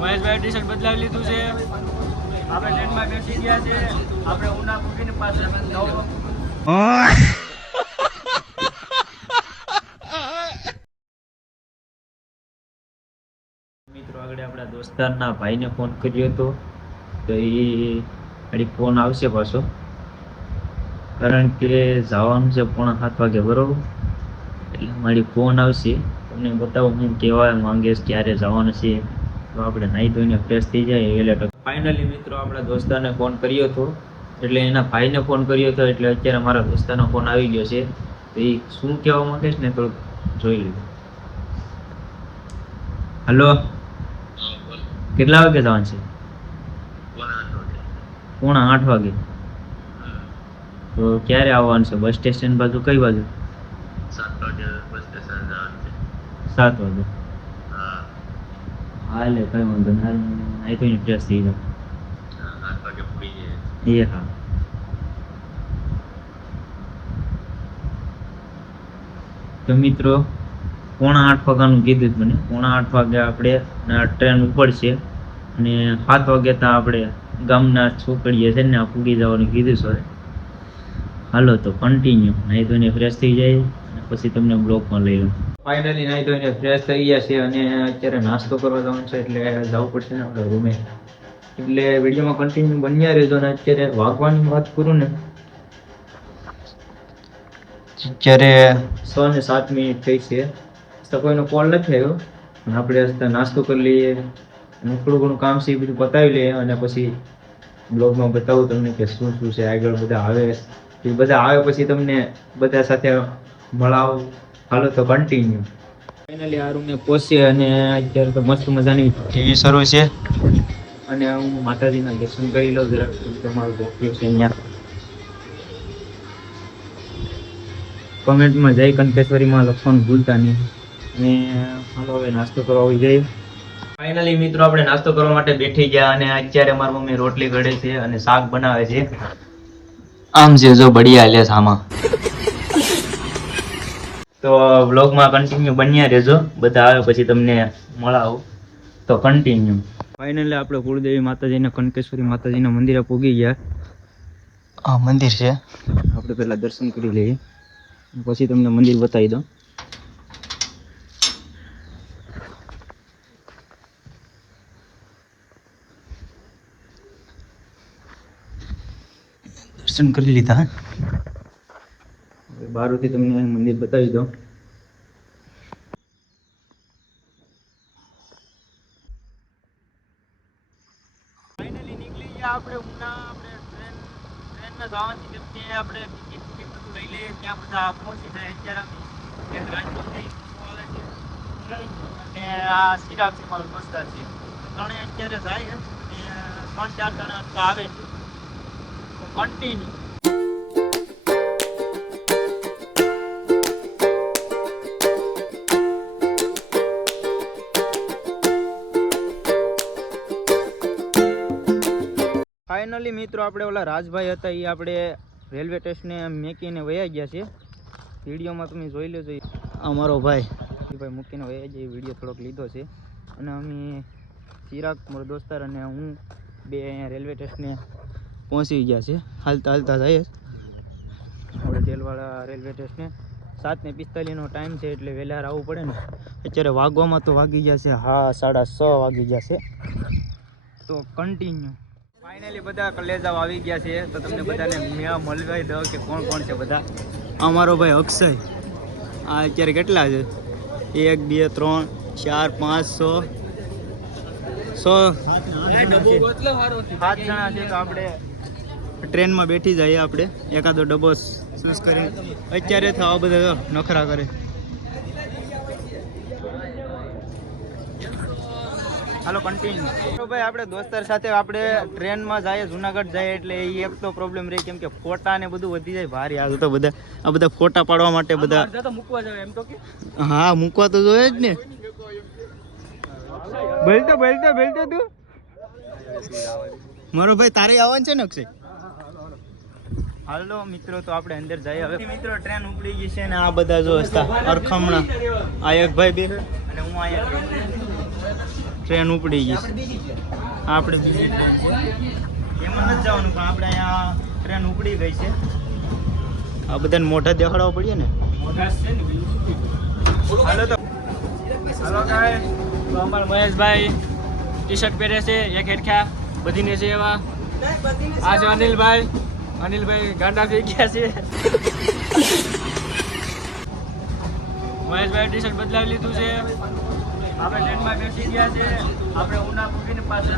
મહેશભાઈ T shirt બદલાવી લીધું છે. આપણે ટ્રેનમાં બેસી ગયા છે. આપણે ઉના પૂગીને પાસે મિત્રો આગળ આપણા દોસ્તારના ભાઈને ફોન કર્યો હતો તો એ ફોન આવશે પાછો, કારણ કે જવાનું છે 6:45 વાગે બરોબર. એટલે મારી ફોન આવશે. તમને બતાવું હું કહેવા માંગીશ ક્યારે જવાનું છે. તો આપણે નાહી ધોઈને ફ્રેશ થઈ જાય એટલે ફાઇનલી મિત્રો આપણા દોસ્તારને ફોન કર્યો હતો, એટલે એના ભાઈને ફોન કર્યો હતો, એટલે અત્યારે મારા દોસ્તારનો ફોન આવી ગયો છે. તો એ શું કહેવા માંગે છે ને થોડુંક જોઈ લીધું. હલો, કેટલા વાગે જવાનું છે? 7:45 વાગે. તો ક્યારે આવવાનું છે? બસ સ્ટેશન બાજુ કઈ બાજુ? 7 વાગે બસ સ્ટેશન જવાનું છે. 7 વાગે. હા હા, એટલે કઈ વાંધો નહીં. અહીં તો ફ્રેશ થઈ જાવ. 7 વાગે પૂરી જાય. એ હા. તો મિત્રો 7:45 વાગ્યાનું કીધું મને. 7:45 વાગે આપણે ટ્રેન ઉપડશે અને 7 વાગે ત્યાં આપણે ગામના છોકરીએ છે ને પૂગી જવાનું કીધું છે. હાલો તો કન્ટિન્યુ. નાહી ધોઈને ફ્રેશ થઈ જાય અને પછી તમને બ્લોગમાં લઈ લઉં. ફાઇનલી નાહી ધોઈને ફ્રેશ થઈ ગયા છે અને અત્યારે નાસ્તો કરવા જવાનું છે, એટલે જવું પડશે ને આપણે રૂમે. એટલે વિડીયોમાં કન્ટિન્યુ બન્યા રહેજો. ને અત્યારે વાગવાની વાત કરું ને, અત્યારે 6:07 થઈ છે. તો કોઈનો કોલ નથી આવ્યો. આપણે નાસ્તો કરી લઈએ અને થોડું ઘણું કામ છે એ બધું પતાવી લઈએ અને પછી બ્લોગમાં બતાવું તમને કે શું શું છે આગળ. બધા આવે એ બધા આવે પછી તમને બધા સાથે મળાવું. હાલો તો કન્ટિન્યુ. ફાઇનલી આ રૂમે પહોંચી અને અત્યારે તો મસ્ત મજાની ટીવી શરૂ છે અને હું માતાજીના દર્શન કરી લઉં જરાક. તમારું ગોખ્યું છે અહીંયા. કમેન્ટમાં જય કંકેશ્વરીમાં લખવાનું ભૂલતા નહીં. અને હાલો હવે નાસ્તો કરવા આવી જઈએ. ફાઇનલી મિત્રો આપણે નાસ્તો કરવા માટે બેઠી ગયા અને અત્યારે મારી મમ્મી રોટલી ઘડે છે અને શાક બનાવે છે. આમ છે જો બઢિયા લે આમાં. તો વ્લોગમાં કન્ટિન્યુ બન્યા રહેજો. બધા આવે પછી તમને મળાવું. તો કન્ટિન્યુ. ફાઇનલી આપણે કુળદેવી માતાજીને કંકેશ્વરી માતાજીના મંદિરે પૂગી ગયા. આ મંદિર છે. આપણે પહેલા દર્શન કરી લઈએ પછી તમને મંદિર બતાવી દઉં. દર્શન કરી લીધા. હવે બહારથી તમને મંદિર બતાવી દઉં. ફાઇનલી નીકળી ગયા આપણે ઉના. આપણે ટ્રેનમાં જવાની જેમ કે આપણે ટિકિટ લઈ લઈએ ત્યાં બધા પહોંચી જાય. અત્યારે એક રાજકોટથી અને આ સિરાગ છે મારો દોસ્તાર છે. ત્રણે અત્યારે જાય અને 3-4 જણા આવે છે. કન્ટિન્યુ. ફાઇનલી મિત્રો આપણે ઓલા રાજભાઈ હતા એ આપણે રેલવે સ્ટેશને મૂકીને વયા ગયા છે. વિડીયોમાં તમે જોઈ લેજો. અમારો ભાઈ મૂકીને વયા જાય વિડીયો થોડોક લીધો છે. અને અમે ચિરાગ મારો દોસ્તાર અને હું બે અહીંયા રેલવે સ્ટેશને પહોંચી ગયા છે. હાલતા હાલતા જઈએ આપણે તેલવાળા રેલવે સ્ટેશને. 7:45નો ટાઈમ છે એટલે વહેલા આવવું પડે ને. અત્યારે વાગવામાં તો વાગી ગયા છે 6:30 વાગી ગયા છે. તો કન્ટિન્યુ. ફાઇનલી બધા કલેજાઓ આવી ગયા છે. તો તમને બધાને મેં મળવાઈ દઉં કે કોણ કોણ છે બધા. અમારો ભાઈ અક્ષય. આ અત્યારે કેટલા છે? 1 2 3 4 5 6 7 જણા છે. તો આપણે ટ્રેનમાં બેઠી જઈએ. આપણે એકાદો ડબ્બો ચૂઝ કરીને અત્યારે આવા બધા નખરા કરે. હાલો કન્ટિન્યુ. ભાઈ આપણે દોસ્તાર સાથે આપણે ટ્રેનમાં જઈએ જુનાગઢ જઈએ એટલે એ એક તો પ્રોબ્લેમ રહે કેમ કે ફોટા ને બધું વધી જાય ભારે. આ તો બધા ફોટા પાડવા માટે બધા મૂકવા જાય એમ તો કે. હા મૂકવા તો જોઈએ જ ને. બોલતો તું મારો ભાઈ તારે આવવાનું છે ને અક્ષય? હાલો મિત્રો તો આપણે અંદર જઈએ હવે. મિત્રો ટ્રેન ઉપડી ગઈ છે ને આ બધા જો હસતા અરખમણા. આ એક ભાઈ બે અને હું અહીંયા ટ્રેન ઉપડી ગઈ આપણે બીજી ટ્રેન છે એમાં નથી જવાનું પણ આપણે અહીંયા ટ્રેન ઉપડી ગઈ છે આ બધાને મોઢા દેખાડવા પડીએ ને હાલો તો હાલો ગાય તો અમારા મહેશભાઈ ટી શર્ટ પહેરે છે એક હેરખા બધીને છે એવા આ છે અનિલભાઈ ગાંડા થઈ ગયા છે મહેશભાઈ ટી શર્ટ બદલાવી લીધું છે આપણે ટ્રેનમાં બેસી ગયા છે આપણે ઉના પૂરીને પાસે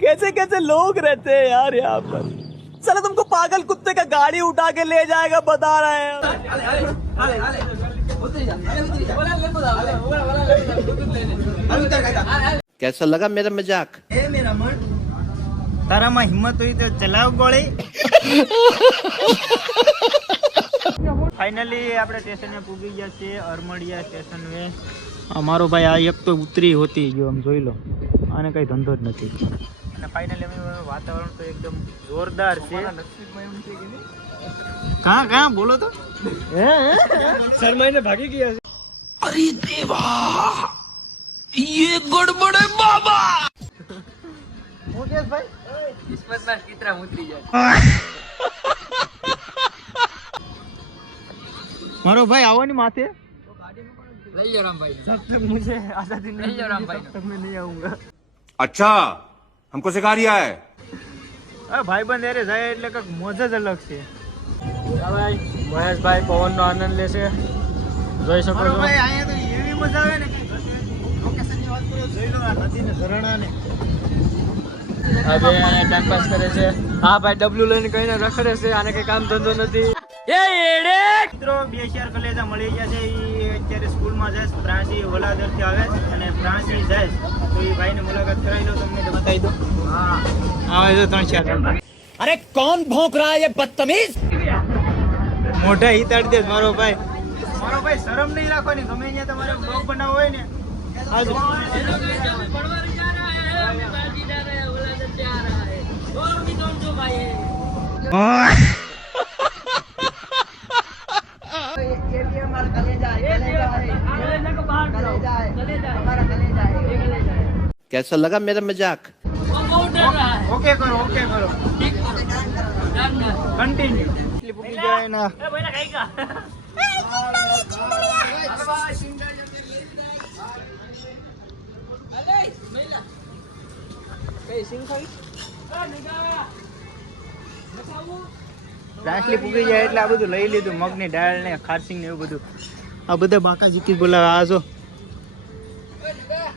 कैसे कैसे लोग रहते हैं यार यहाँ पर साला तुमको पागल कुत्ते का गाड़ी उठा के ले जाएगा बता रहे हैं कैसा लगा मेरा मजाक તારામાં હિંમત હોય તો ચલાવ ગોળી ફાઇનલી આપણે સ્ટેશને પૂગી ગયા છે અરમડિયા સ્ટેશન વે અમારો ભાઈ આ એક તો ઉતરી હોતી ગયો આમ જોઈ લો આને કઈ ધંધો જ નથી અને ફાઇનલી અમે વાતાવરણ તો એકદમ જોરદાર છે કાં બોલો તો શર્માઈને ભાગી ગયા છે अरे देवा ये गड़बड़ है बाबा મુકેશભાઈ કિસ્મતમાં કિતરા ઉતરી જાય મારો ભાઈ આવો ની માથે લઈ જાઓ રામભાઈ जब तक मुझे आजादी नहीं नहीं जाना भाई। तब तक मैं नहीं आऊंगा अच्छा हमको सिखा रिया है અરે ભાઈબંધ એરે જાય એટલે કંઈક મોજ જ અલગ છે ભાઈ મહેશભાઈ પવનનો આનંદ લેશે જોઈ શકો મારો છો ભાઈ અહીંયા તો એવી મજા આવે ને લોકેશનની વાત કરો જોઈ લો આ નદીને ઝરણાને આજે ટાઈમ પાસ કરે છે હા ભાઈ ડબલ્યુ લઈને કઈને રખડે છે આને કઈ કામ ધંધો નથી એ એડે મિત્રો બે ચાર કલેજા મળી ગયા છે એ અત્યારે સ્કૂલમાં જાય છે પ્રાંસી વલાદરથી આવે છે અને પ્રાંસી જાય છે તો એ ભાઈને મુલાકાત કરાવી લો તમને તો બતાવી દો હા આવે તો 3-4 अरे कौन भौंक रहा है ये बदतमीज મોઢા હિતાડી દે મારો ભાઈ શરમ નહીં રાખવાની ગમે અહીંયા તમારે બ્લોગ બનાવવો હોય ને આજો कैसा लगा मेरा मजाक ઓકે કરો કન્ટિન્યુ પૂકી જાય ને રાસલી પૂકી જાય એટલે આ બધું લઈ લીધું મગની દાળ ને ખારસિંગ ને એવું બધું આ બધા બાકા જીકી બોલાવે આ જો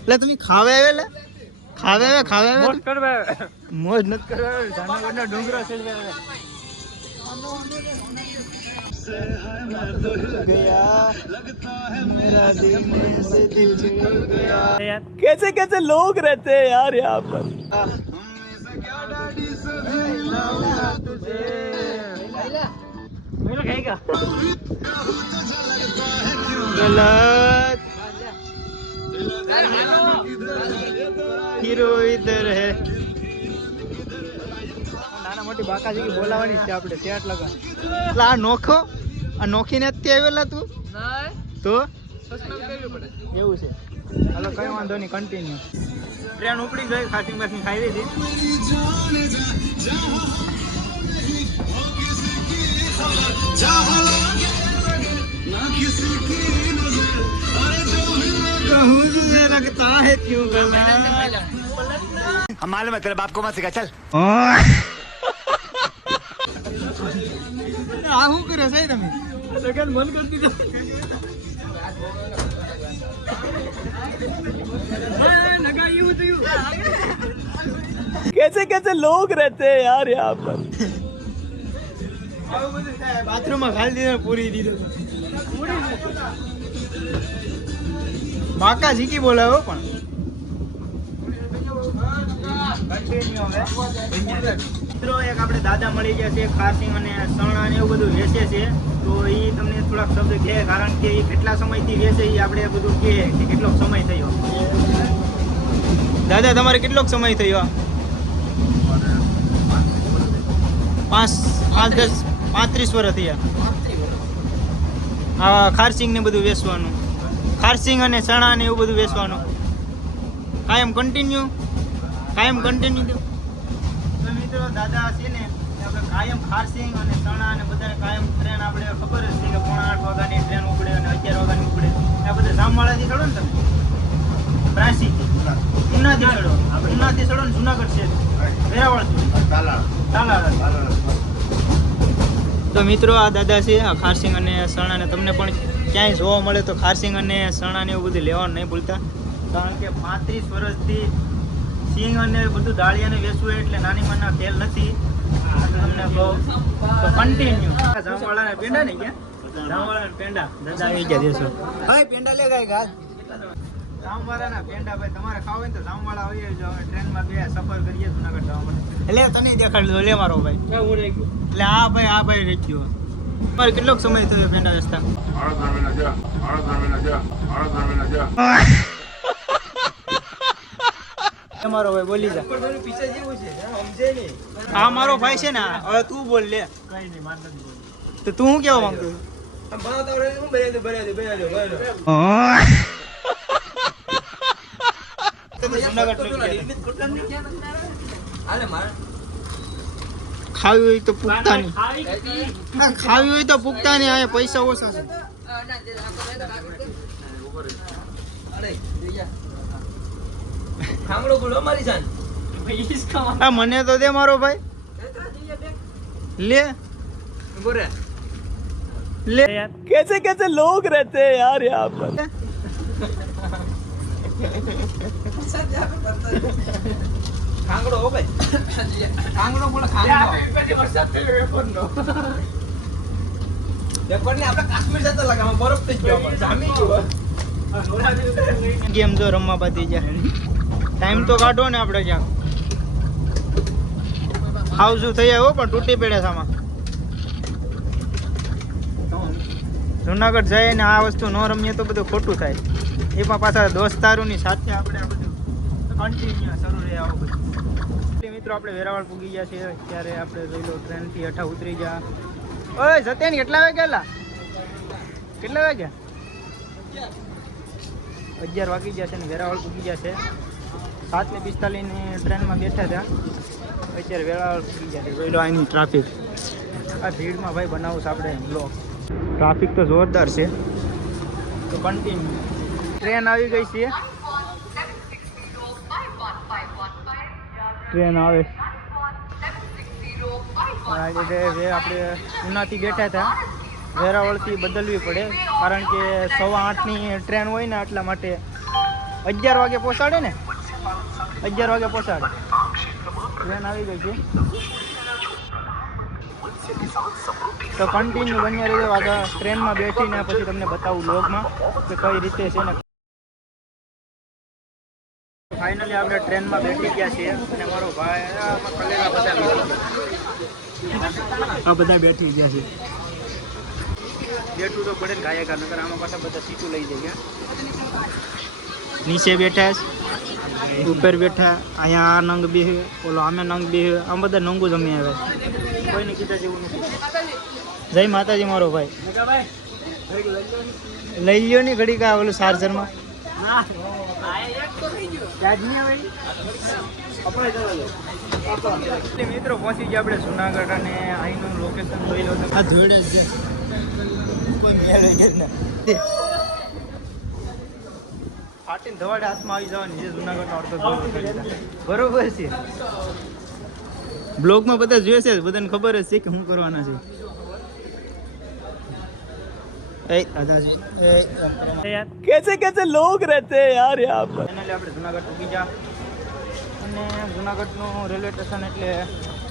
એટલે તમે ખાવે આવે મોટ કરવા મોજ નથી કરવા જાનવરના ડુંગરો છે कैसे कैसे लोग रहते हैं यार यहाँ पर गलत હીરો ઇધર હે નાના મોટી બાકાજી બોલાવાની છે આપણે સેટ લગા એટલે આ નોખીને અત્યારે આવેલા તું તો એવું છે હાલો કઈ વાંધો નહીં કન્ટિન્યુ ટ્રેન ઉપડી ગઈ ખાસી બાસી ખાઈ લીધી लगता है क्यों गला हम मालूम है तेरे बाप को मत सिखा चल આ શું કર્યો સાહેબ તમે સગન મન કરતી कैसे कैसे लोग रहते हैं यार यहाँ पर બાથરૂમમાં ખાલી દીધું પૂરી દીધું બાકા જીકી બોલાવો પણ મિત્રો એક આપણે દાદા મળી ગયા છે ખાસિંગ અને સણા ને એવું બધું વેચે છે તો એ તમને થોડાક શબ્દ કહે કારણ કે એ કેટલા સમયથી વેચે એ આપણે બધું કહે કે કેટલો સમય થયો દાદા તમારે કેટલો સમય થયો 5-10-35 વર્ષ થયા હા ખારસિંગ ને બધું વેચવાનું ખારસિંગ અને ચણા ને એવું બધું વેચવાનું કાયમ કન્ટિન્યુ દો. તો મિત્રો દાદા છે ને આપણે કાયમ ખારસિંગ અને ચણા અને બધાને કાયમ ટ્રેન આપણે ખબર જ છે કે 8:30 વાગ્યાની ટ્રેન ઉપડે અને 11 વાગ્યાની ઉપડે. આ બધા જામવાળાથી ચડો ને તમે પ્રાંસીથી ઉનાથી ચડો ને જુનાગઢ છે વેરાવળ તાલાળા. તો મિત્રો આ દાદા છે આ ખારસિંગ અને ચણાને તમને પણ ક્યાંય જોવા મળે તો ખારસિંગ અને ચણાને એવું બધું લેવાનું નહીં ભૂલતા, કારણ કે 35 વર્ષથી સિંગ અને બધું દાળિયાને વેચવું એટલે નાની માના ખેલ નથી. તમને કહું તો કન્ટિન્યુ જામવાળાના પેંડા ને ક્યાં જામવાળાના પેંડા દાદા આવી ગયા દેશો. ભાઈ પેંડા લે ગાય ગા જામવાળાના પેંડા ભાઈ તમારે ખાવ હોય ને તો જામવાળા આવીએ જો ટ્રેનમાં બે સફર કરીએ જુનાગઢ જવા માટે. એટલે તને દેખાડી દો લે મારો ભાઈ. એટલે આ ભાઈ રહી ગયો. તમારે કેટલો સમય થયો પેંડા વેચતા? મારો ભાઈ બોલી જા. આ મારો ભાઈ છે ને, હવે તું બોલ લે. તો તું શું કેવા માંગતો? ખાવી હોય તો પૂગતા નહીં. ખાવી હોય તો પૂગતા નહીં. અહીંયા પૈસા ઓછા છે. હા મને તો દે મારો ભાઈ. લે લે कैसे कैसे लोग रहते हैं यार यहाँ पर। ગેમ જો રમવા પતી જાય. ટાઈમ તો કાઢો ને આપણે ક્યાંક. હાઉસ થઈ આવ્યો પણ તૂટી પડે સામા. જુનાગઢ જાય ને આ વસ્તુ ન રમીએ તો બધું ખોટું થાય. એમાં પાછા દોસ્તારોની સાથે આપણે આ બધું કન્ટિન્યુ શરૂ રહે આવું બધું. મિત્રો આપણે વેરાવળ પૂગી ગયા છીએ. ત્યારે આપણે જોઈ લો ટ્રેનથી હેઠા ઉતરી ગયા. ઓય સત્યાન કેટલા વાગ્યા? કેટલા વાગ્યા? 11 વાગી ગયા છે ને વેરાવળ પૂગી ગયા છે. 7:45 ની ટ્રેનમાં બેઠા હતા. અત્યારે વેરાવળ પૂગી ગયા છે. જોઈ લો અહીંની ટ્રાફિક. આ ભીડમાં ભાઈ બનાવું છે આપણે બ્લોગ. ટ્રાફિક તો જોરદાર છે. તો કન્ટિન્યુ ટ્રેન આવી ગઈ છે. ટ્રેન આવે આપણે ઉનાથી બેઠા હતા. વેરાવળથી બદલવી પડે કારણ કે 8:15ની ટ્રેન હોય ને એટલા માટે 11 વાગે પહોંચાડે ને. 11 વાગે પહોંચાડે. ટ્રેન આવી ગઈ છે. તો કન્ટિન્યુ બન્યા રહેજો. આગળ ટ્રેનમાં બેઠીને પછી તમને બતાવું વ્લોગમાં કે કઈ રીતે છે ને. ફાઇનલી આપણે ટ્રેનમાં બેઠી ગયા છીએ અને મારો ભાઈ આ બધા બેઠી ગયા છે. બેઠું તો પડે ને ગાયકા નગર. આમાં પાછા બધા સીટું લઈ જાય. નીચે બેઠા ઉપર બેઠા. અહીંયા આ નંગ બી ઓલો આમે નંગ બી. આમ બધા નંગો જમી આવે. કોઈને કીધા જેવું નથી. જય માતાજી મારો ભાઈ. લઈ લ્યો ને ઘડી કા ઓલું ચાર્જરમાં. મિત્રો પહોંચી ગયા આપણે જુનાગઢ અને અહીંનું લોકેશન જોઈ લો. આ ધોળે જ ફાટીને ધવાડે હાથમાં આવી જવાની છે. જુનાગઢનો અડધો બરોબર છે. બ્લોગમાં બધા જોઈએ છે, બધાને ખબર જ છે કે શું કરવાના છે. कैसे कैसे लोग रहते हैं यार यहाँ पर। આપણે જુનાગઢ પૂગી ગયા અને જુનાગઢનું રેલવે સ્ટેશન એટલે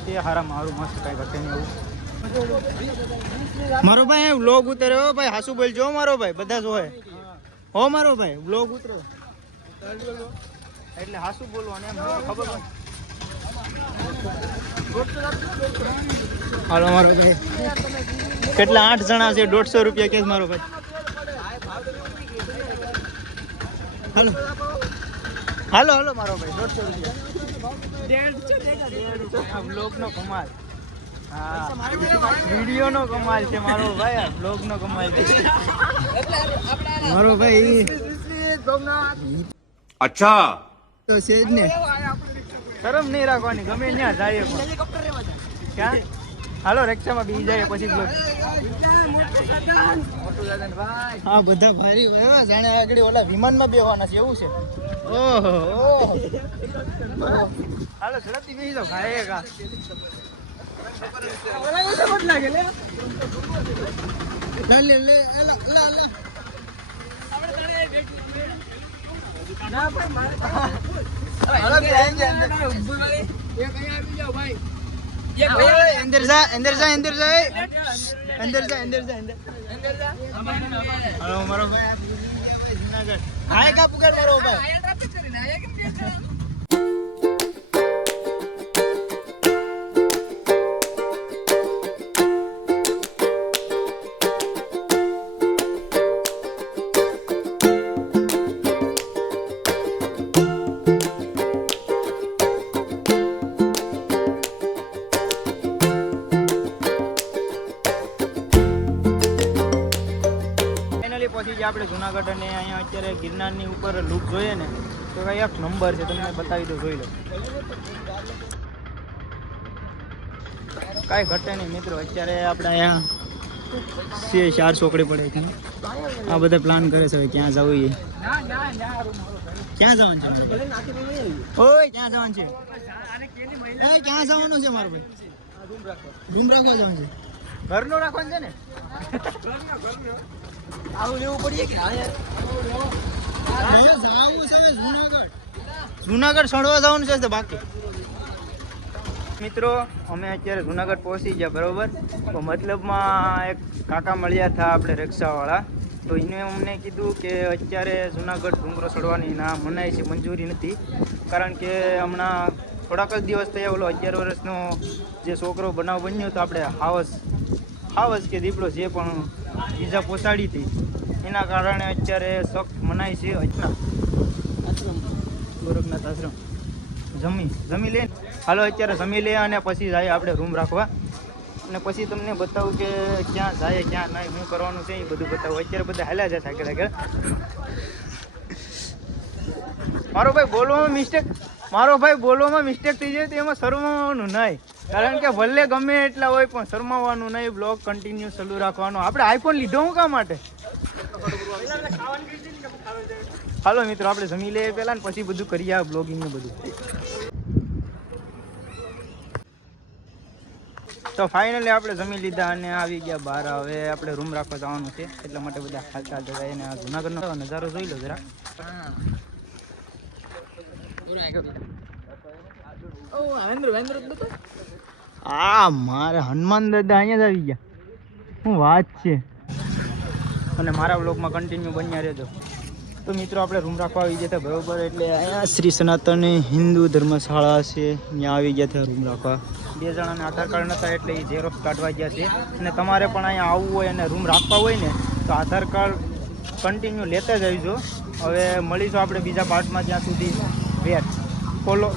તે હારામાં હારું મસ્ત કાંઈ ઘટે નહીં એવું. મારો ભાઈ વ્લોગ ઉતરે હો ભાઈ. હાસુ બોલજો મારો ભાઈ. બધા જોવે હો મારો ભાઈ. વ્લોગ ઉતરો એટલે હાસુ બોલવાનું એમ ખબર હોય. હાલો મારો ભાઈ. કેટલા 8 જણા છે. 150 રૂપિયા કેસ મારો ભાઈ. હાલો હાલો હાલો મારો ભાઈ. 150 રૂપિયા. બ્લોગનો કમાલ. હા વિડીયોનો કમાલ છે મારો ભાઈ. બ્લોગનો કમાલ છે મારો ભાઈ. अच्छा તો છે જ ને, શરમ નહીં રાખવાની, ગમે ત્યાં જાય પણ. ક્યાં? હાલો રિક્ષામાં બી જાય પછી બ્લોગ. હા બધા ભારી જાણે આગળ ઓલા વિમાનમાં બેહવાના છે એવું છે. ઓહો હાલો ઝડપથી બેસી જાઓ ખાય કા. લે લે લા લા अंदर जा अंदर जा अंदर जा अंदर जा अंदर जा अंदर. हेलो मारो भाई जूनागढ़ हाय का पुकार मारो भाई. પછી જે આપણે જુનાગઢ અને અહીંયા અત્યારે ગિરનારની ઉપર લુક જોઈએ ને તો કઈ એક નંબર છે, તમને બતાવી દો, જોઈ લો. કાંઈ ઘટે નહીં મિત્રો. અત્યારે આપણે અહીંયા છે 4 ચોકડી પડે છે. આ બધા પ્લાન કરે છે હવે ક્યાં જવું એ. ક્યાં જવાનું છે? ઓય ક્યાં જવાનું છે? ક્યાં જવાનું છે મારો ભાઈ? રૂમ રાખવા જવાનું છે. ઘરનો રાખવાનું છે ને? આવું લેવું પડીએ કે જુનાગઢ સડવા જવાનું છે બાકી. મિત્રો અમે અત્યારે જુનાગઢ પહોંચી ગયા બરોબર. તો મતલબમાં એક કાકા મળ્યા હતા આપણે રિક્ષાવાળા, તો એને અમને કીધું કે અત્યારે જુનાગઢ ડુંગરો ચડવાની ના મનાય છે, મંજૂરી નથી. કારણ કે હમણાં થોડાક જ દિવસ થયા ઓલો 11 વર્ષનો જે છોકરો બનાવ બન્યો તો આપણે હાવસ કે દીપડો જે પણ ઈજા પહોંચાડી હતી એના કારણે અત્યારે સખ્ત મનાય છે. ગોરખનાથ આશ્રમ જમી લે. હાલો અત્યારે જમી લે અને પછી જાય આપણે રૂમ રાખવા, અને પછી તમને બતાવું કે ક્યાં જાય ક્યાં નહીં, શું કરવાનું છે એ બધું બતાવું. અત્યારે બધા હાલ્યા જાય આગળ આગળ. મારો ભાઈ બોલવામાં મિસ્ટેક થઈ જાય તો એમાં શરમાવાનું નહીં, કારણ કે ભલે ગમે એટલા હોય પણ શરમાવાનું નહીં. બ્લોગ કન્ટિન્યુ ચાલુ રાખવાનો. આપણે આઈફોન લીધો હું કામ માટે? હાલો મિત્રો આપણે જમી લઈએ પહેલા ને પછી બધું કરીએ આ બ્લોગિંગ ને બધું. તો ફાઇનલી આપણે જમી લીધા અને આવી ગયા બહાર. હવે આપણે રૂમ રાખવા જવાનું છે, એટલા માટે બધા હાલતા જાય. અને આ જુનાગઢનો નજારો જોઈ લો જરા. આ મારે હનુમાન દાદા અહીંયા જ આવી ગયા, શું વાત છે. અને મારા બ્લોગમાં કન્ટિન્યુ બન્યા રહેજો. તો મિત્રો આપણે રૂમ રાખવા આવી ગયા હતા બરોબર. એટલે અહીંયા શ્રી સનાતન હિન્દુ ધર્મશાળા છે, ત્યાં આવી ગયા હતા રૂમ રાખવા. 2 જણાને આધાર કાર્ડ નહોતા એટલે એ ઝેરોક્સ કાઢવા ગયા છે. અને તમારે પણ અહીંયા આવવું હોય અને રૂમ રાખવા હોય ને તો આધાર કાર્ડ કન્ટિન્યુ લેતા જ આવજો. હવે મળીશું આપણે બીજા પાર્ટમાં, ત્યાં સુધી વેટ ફોલો